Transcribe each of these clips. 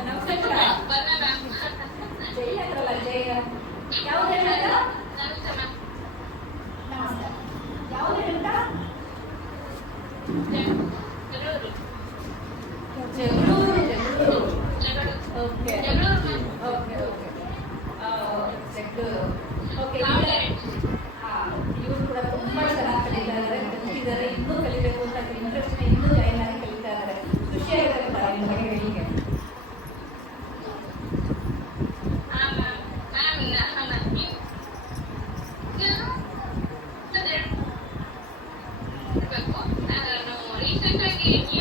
ನಮಸ್ಕಾರ. ಜಯನಗರ ಜಯ ಯಾವ್ದು ಹೇಳ ನಮಸ್ಕಾರ ಯಾವ್ದು ಹೇಳ Jagalur Jagalur okay okay okay Jagalur okay ಇವರು ಕೂಡ ತುಂಬಾ ಚೆನ್ನಾಗಿ ಕಲಿತಾ ಇದ್ದಾರೆ ಕಲಿತಿದ್ದಾರೆ ಇನ್ನೂ ಕಲಿಬೇಕು ಅಂತ ಇಂಟ್ರೆಸ್ಟ್ ಇನ್ನೂ ಜಾಯಿನ್ ಆಗಿ ಕಲಿತಾ ಇದ್ದಾರೆ ಖುಷಿ ಆಗುತ್ತೆ ನಿಮ್ಮ ಬಗ್ಗೆ ಹೇಳಿಕೆ ರೀಸೆಂಟ್ ಆಗಿ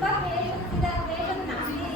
Bác nghe, chúng.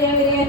ya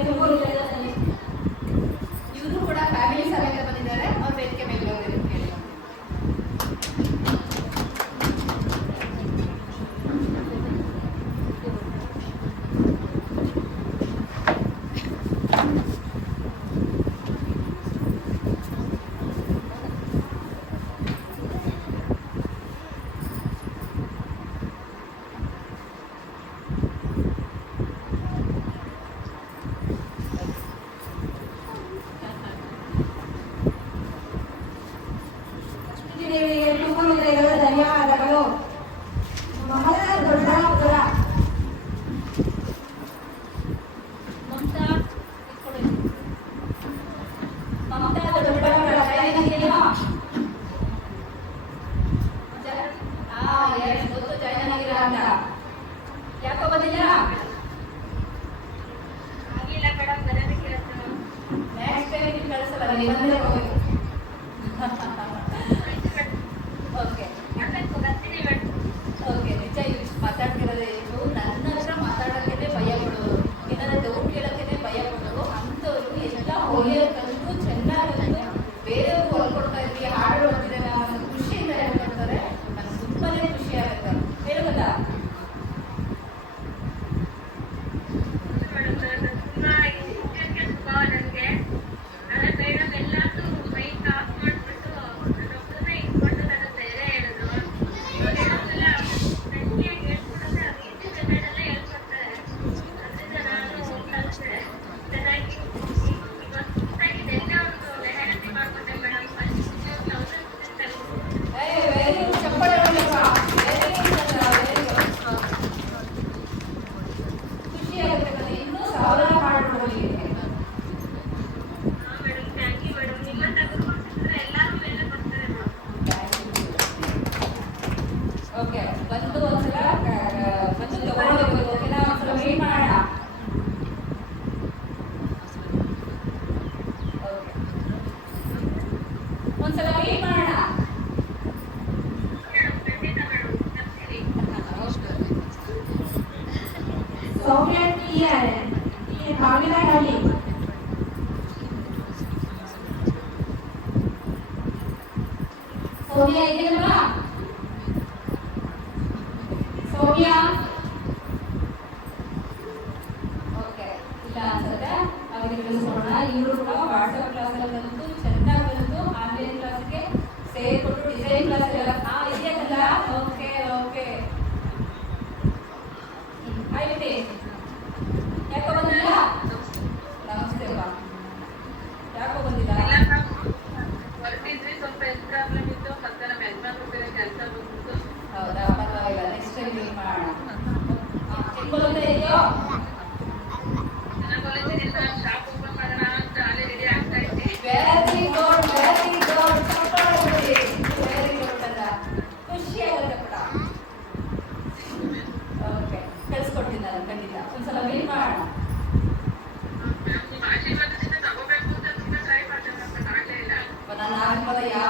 T आ रहा है। ये भागना है ये हो गया इधर बड़ा हो गया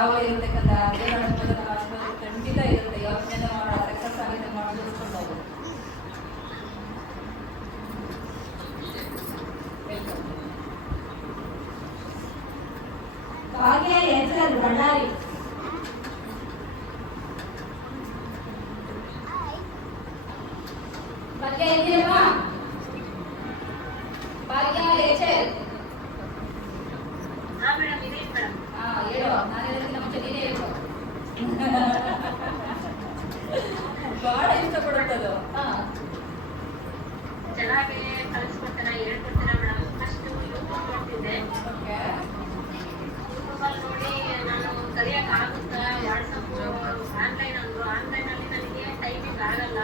Paolo, io ti ಬಹಳ ಇಷ್ಟಪಡುತ್ತದು ಚೆನ್ನಾಗಿ ಕಲಿಸ್ಕೊಡ್ತಾರ ಹೇಳ್ಕೊಡ್ತಾರ ಮೇಡಮ್. ಫಸ್ಟ್ ಯೂಟ್ಯೂಬ್ ನೋಡ್ತಿದ್ದೆ ಯೂಟ್ಯೂಬಲ್ಲಿ ನೋಡಿ ನಾನು ಕಲಿಯಕ್ ವಾಟ್ಸಾಪ್ ವಾಟ್ಸಪ್ ಆನ್ಲೈನ್ ಅಂದ್ರು. ಆನ್ಲೈನ್ ಅಲ್ಲಿ ನನಗೆ ಟೈಮಿಂಗ್ ಆಗಲ್ಲ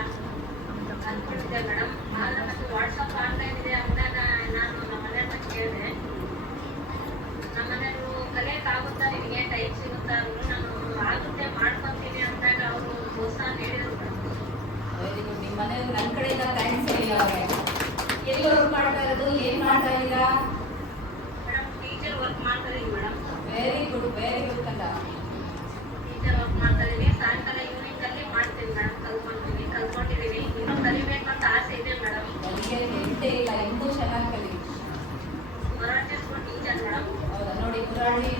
ಅಂದ್ಕೊಂಡಿದ್ದೆ ಮೇಡಮ್. ಆದ್ರೆ ಮತ್ತೆ ವಾಟ್ಸಪ್ ಆನ್ಲೈನ್ ಮನೆಯವ್ರು ನನ್ನ ಕಡೆಯಿಂದ ಥ್ಯಾಂಕ್ಸ್ ಹೇಳಿ ಅವ್ರಿಗೆ. ಎಲ್ಲಿ ವರ್ಕ್ ಮಾಡ್ತಾ ಇರೋದು ಏನು ಮಾಡ್ತಾ ಇದ್ದೀರಾ? ಟೀಚರ್ ವರ್ಕ್ ಮಾಡ್ತಾ ಇದ್ದೀವಿ madam very good very good ಕಂದ ಟೀಚರ್ ವರ್ಕ್ ಮಾಡ್ತಾ ಇದ್ದೀವಿ ಸಾಯಂಕಾಲ ಯೂನಿಟ್ ಅಲ್ಲಿ ಮಾಡ್ತೀನಿ ಮೇಡಮ್ ಕಲ್ತ್ಕೊಂತೀನಿ ಕಲ್ತ್ಕೊಂಡಿದ್ದೀನಿ. ಇನ್ನೂ ಕಲಿಬೇಕು ಅಂತ ಆಸೆ ಇದೆ ಮೇಡಮ್ ನನಗೆ ನಿಂತೆ ಇಲ್ಲ ಇನ್ನೂ ಚೆನ್ನಾಗಿ ಕಲಿವಿ ಮೊರಾರ್ಜಿ ಟೀಚರ್ ಮೇಡಮ್ ನೋಡಿ ಮೊರಾರ್ಜಿ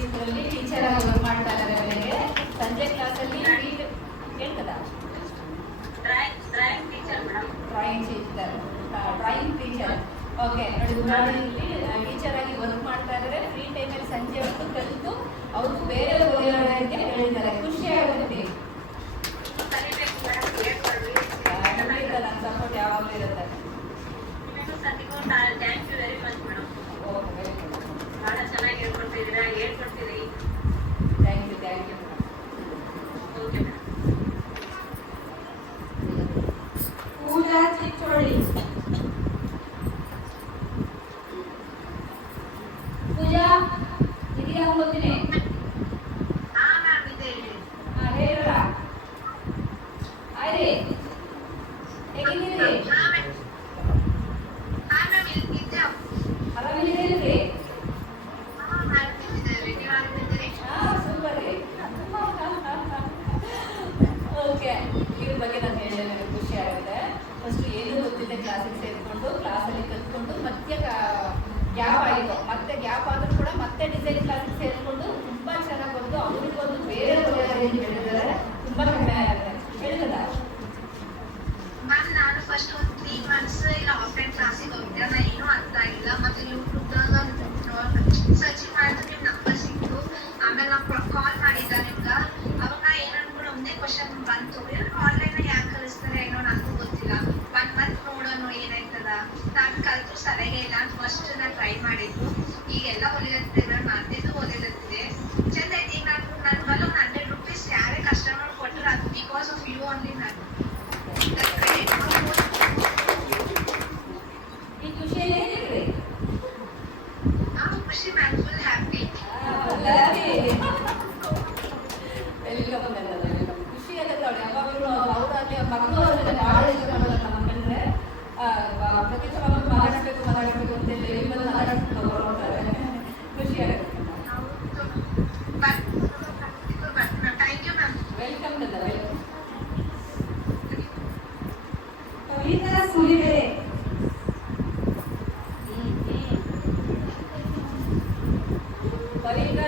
ನಾನ್ ಕಲ್ತು ಸರಿಯಾಗಿ ಇಲ್ಲ ಅಷ್ಟು ನಾನು ಟ್ರೈ ಮಾಡಿದ್ದು. ಈಗೆಲ್ಲ ಹೊಲಿಯತ್ತೆ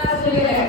Obrigada,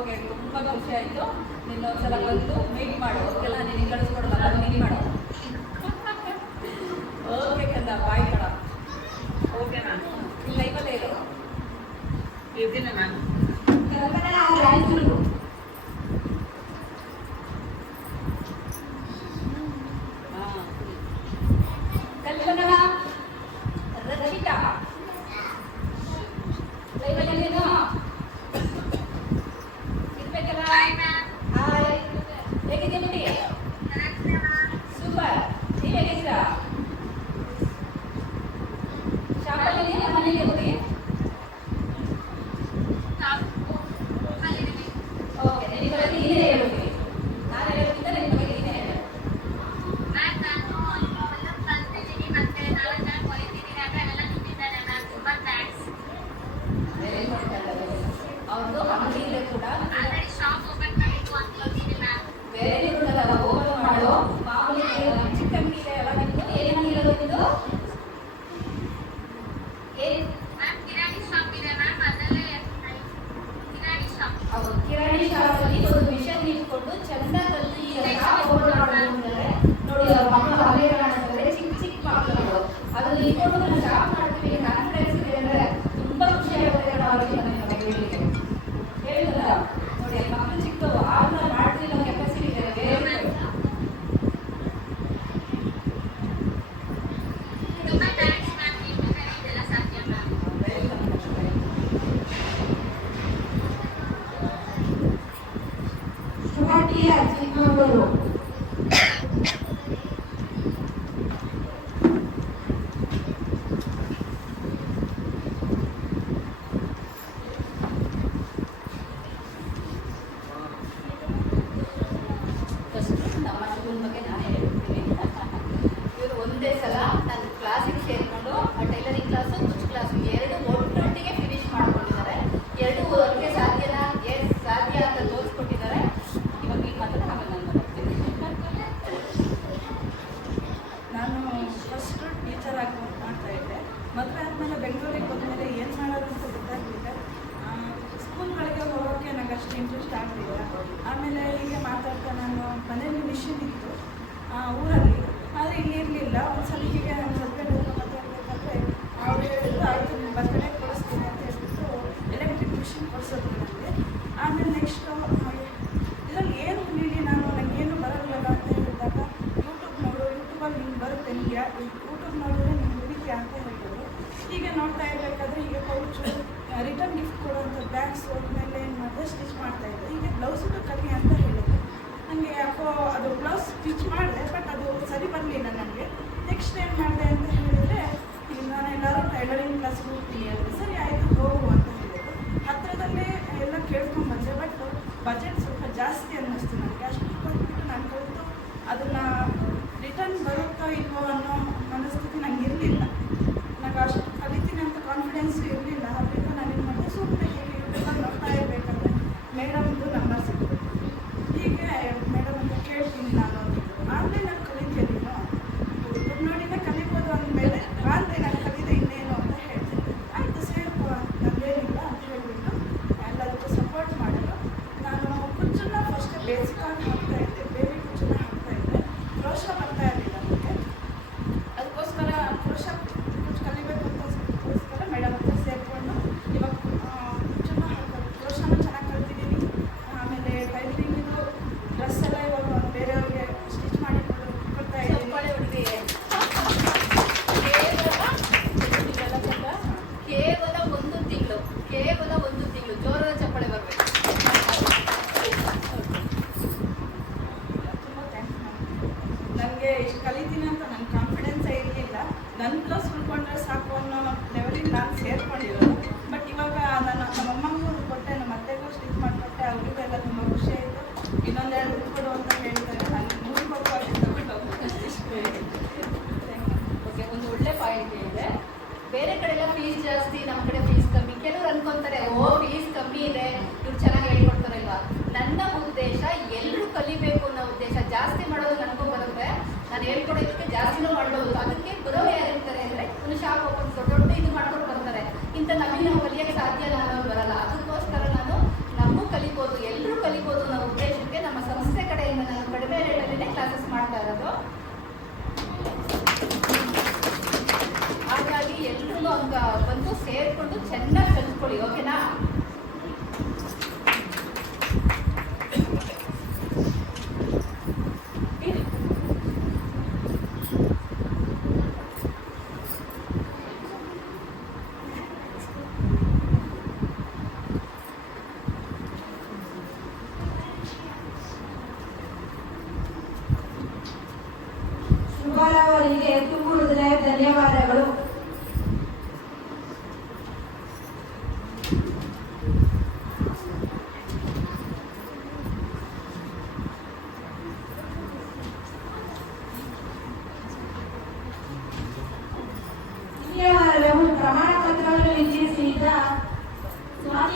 ಹೋಗಿ ತುಂಬ ಖುಷಿ ಆಯಿತು. ನಿನ್ನೊಂದ್ಸಲ ಬಂದು ಮೀಟ್ ಮಾಡು. ಅವಕ್ಕೆಲ್ಲ ನೀನು ಕಳಿಸ್ಕೊಡಲ್ಲ ಮೀಟ್ ಮಾಡು. ಓಕೆ ಕಂದ ಬಾಯ್ ಕಡ ಓಕೆ ಮ್ಯಾಮ್ ಇಲ್ಲಿ ಲೈಫಲ್ಲೇ ಇರೋ. ಇರ್ತೀನಿ ಮ್ಯಾಮ್ todo ಗೊತ್ತಿಲ್ಲ gracias.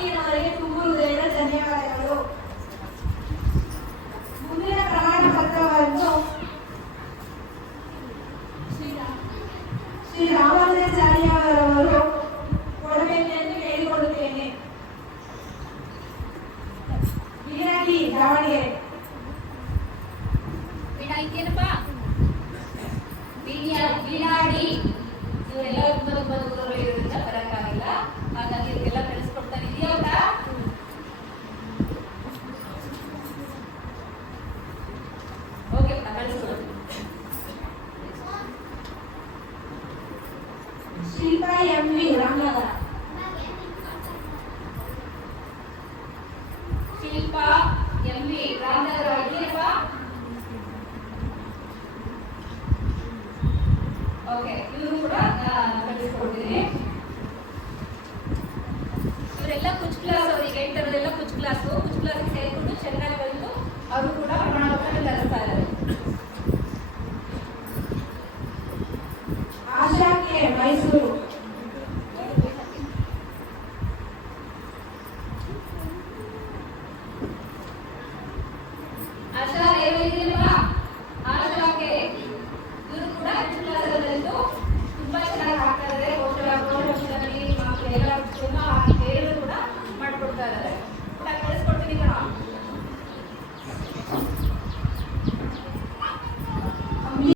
ಸ್ವಾಮಿಯವರಿಗೆ ತುಂಬು Thank you,